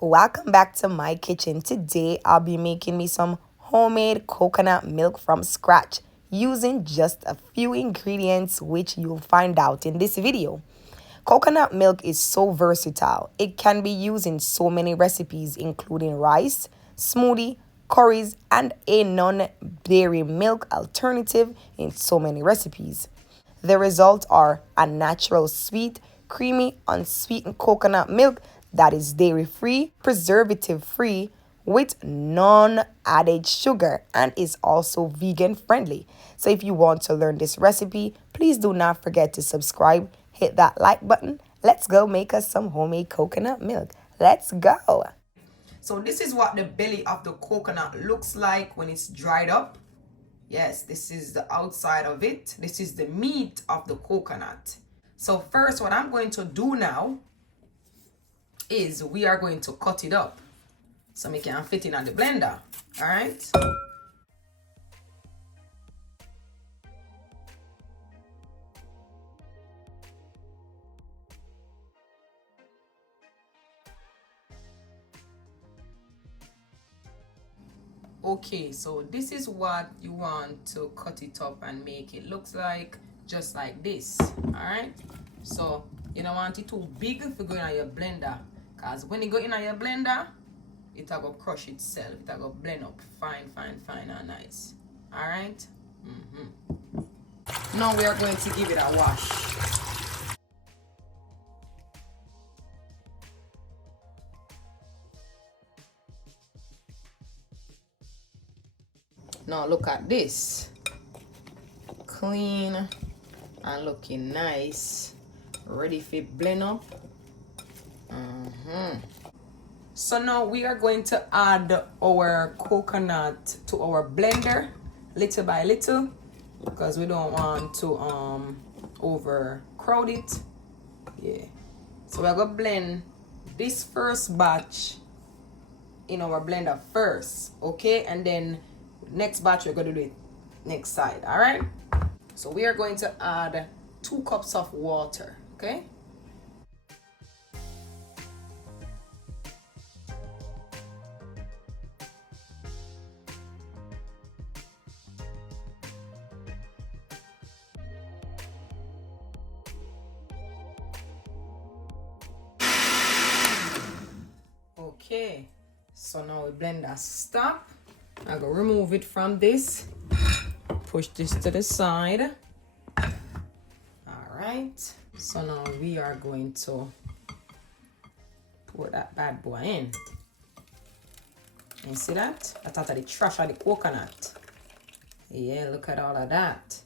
Welcome back to my kitchen. Today I'll be making me some homemade coconut milk from scratch using just a few ingredients which you'll find out in this video. Coconut milk is so versatile. It can be used in so many recipes including rice, smoothie, curries, and a non-dairy milk alternative in so many recipes. The results are a natural sweet, creamy, unsweetened coconut milk that is dairy free, preservative free, with non added sugar and is also vegan friendly. So, if you want to learn this recipe, please do not forget to subscribe, hit that like button. Let's go make us some homemade coconut milk. Let's go. So, this is what the belly of the coconut looks like when it's dried up. Yes, this is the outside of it. This is the meat of the coconut. So first, what I'm going to do now is we are going to cut it up so we can fit it in the blender. All right. Okay, so this is what you want to cut it up and make it looks like, just like this. All right. So you don't want it too big if you go in your blender, because when you go in your blender, it'll go crush itself. It'll go blend up fine and nice. All right. Now we are going to give it a wash. Now look at this. Clean and looking nice. Ready for blend up. So now we are going to add our coconut to our blender little by little, because we don't want to overcrowd it. Yeah. So we're gonna blend this first batch in our blender first, okay? And then next batch we're gonna do it next side. All right. So we are going to add 2 cups of water, okay? Okay, so now we blend that stop. I'm gonna remove it from this. Push this to the side. All right. So now we are going to pour that bad boy in. You see that? That's out of the trash of the coconut. Yeah, look at all of that.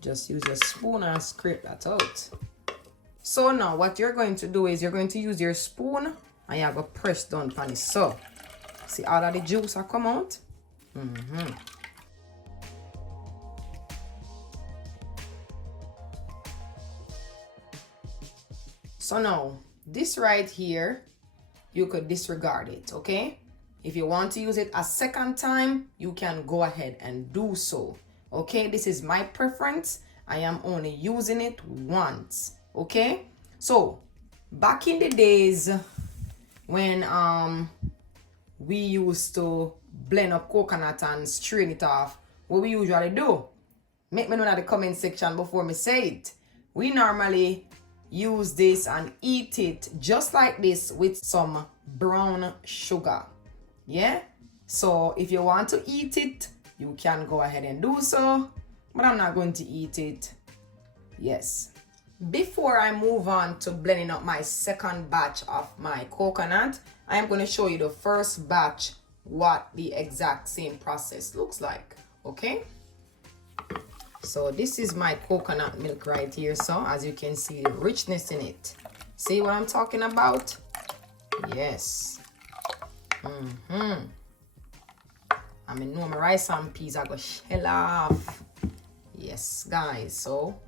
Just use your spoon and scrape that out. So now what you're going to do is you're going to use your spoon and you're going to press down on it. So see all of the juice are come out. So now this right here, you could disregard it, okay? If you want to use it a second time, you can go ahead and do so. Okay, this is my preference. I am only using it once. Okay, so back in the days when we used to blend up coconut and strain it off, what we usually do, make me know in the comment section before me say it. We normally use this and eat it just like this with some brown sugar. Yeah, so if you want to eat it, you can go ahead and do so, but I'm not going to eat it. Yes. Before I move on to blending up my second batch of my coconut, I am going to show you the first batch, what the exact same process looks like. Okay, so this is my coconut milk right here. So as you can see, the richness in it. See what I'm talking about? Yes. I mean, no, my rice and peas are going to shell off. Yes, guys. So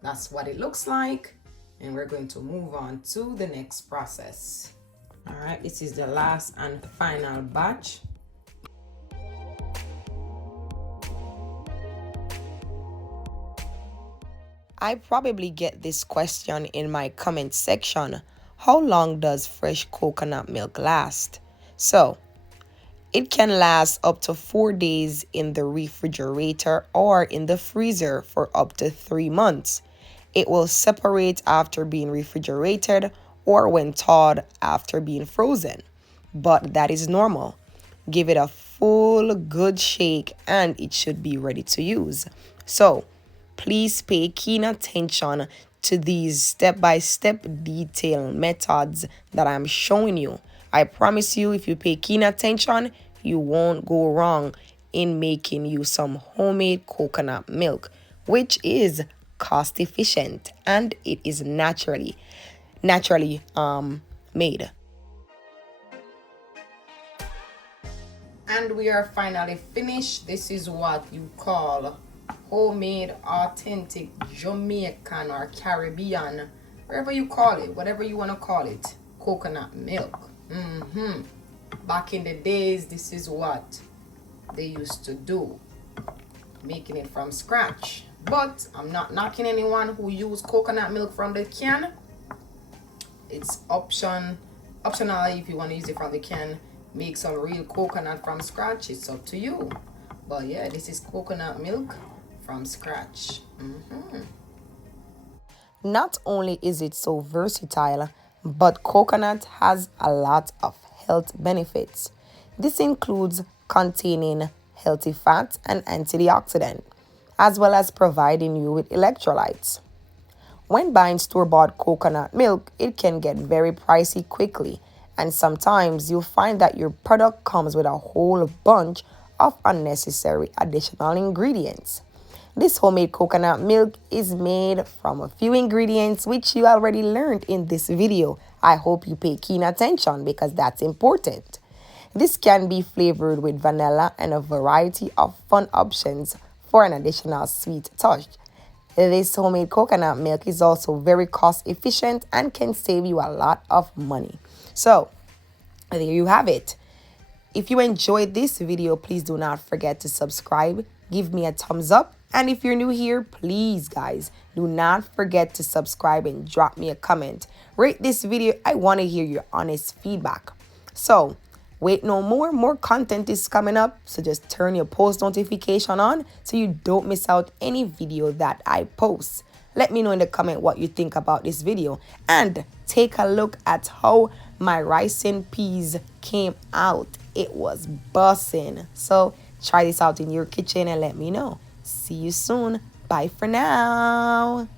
that's what it looks like, and we're going to move on to the next process. All right, this is the last and final batch. I probably get this question in my comment section. How long does fresh coconut milk last? So, it can last up to 4 days in the refrigerator or in the freezer for up to 3 months. It will separate after being refrigerated or when thawed after being frozen. But that is normal. Give it a full good shake and it should be ready to use. So, please pay keen attention to these step-by-step detail methods that I'm showing you. I promise you, if you pay keen attention, you won't go wrong in making you some homemade coconut milk, which is cost efficient and it is naturally made. And we are finally finished. This is what you call homemade, authentic Jamaican or Caribbean, wherever you call it, whatever you want to call it, coconut milk. Back in the days, this is what they used to do, making it from scratch. But I'm not knocking anyone who use coconut milk from the can. It's optional if you want to use it from the can. Make some real coconut from scratch, it's up to you. But yeah, this is coconut milk from scratch. Not only is it so versatile, but coconut has a lot of health benefits. This includes containing healthy fats and antioxidants, as well as providing you with electrolytes. When buying store-bought coconut milk, it can get very pricey quickly, and sometimes you'll find that your product comes with a whole bunch of unnecessary additional ingredients. This homemade coconut milk is made from a few ingredients which you already learned in this video. I hope you pay keen attention because that's important. This can be flavored with vanilla and a variety of fun options for an additional sweet touch. This homemade coconut milk is also very cost efficient and can save you a lot of money. So, there you have it. If you enjoyed this video, please do not forget to subscribe, give me a thumbs up, and if you're new here, please guys, do not forget to subscribe and drop me a comment. Rate this video. I want to hear your honest feedback. So, wait no more content is coming up, so just turn your post notification on so you don't miss out any video that I post. Let me know in the comment what you think about this video and take a look at how my rice and peas came out. It was bussin'. So try this out in your kitchen and let me know. See you soon. Bye for now.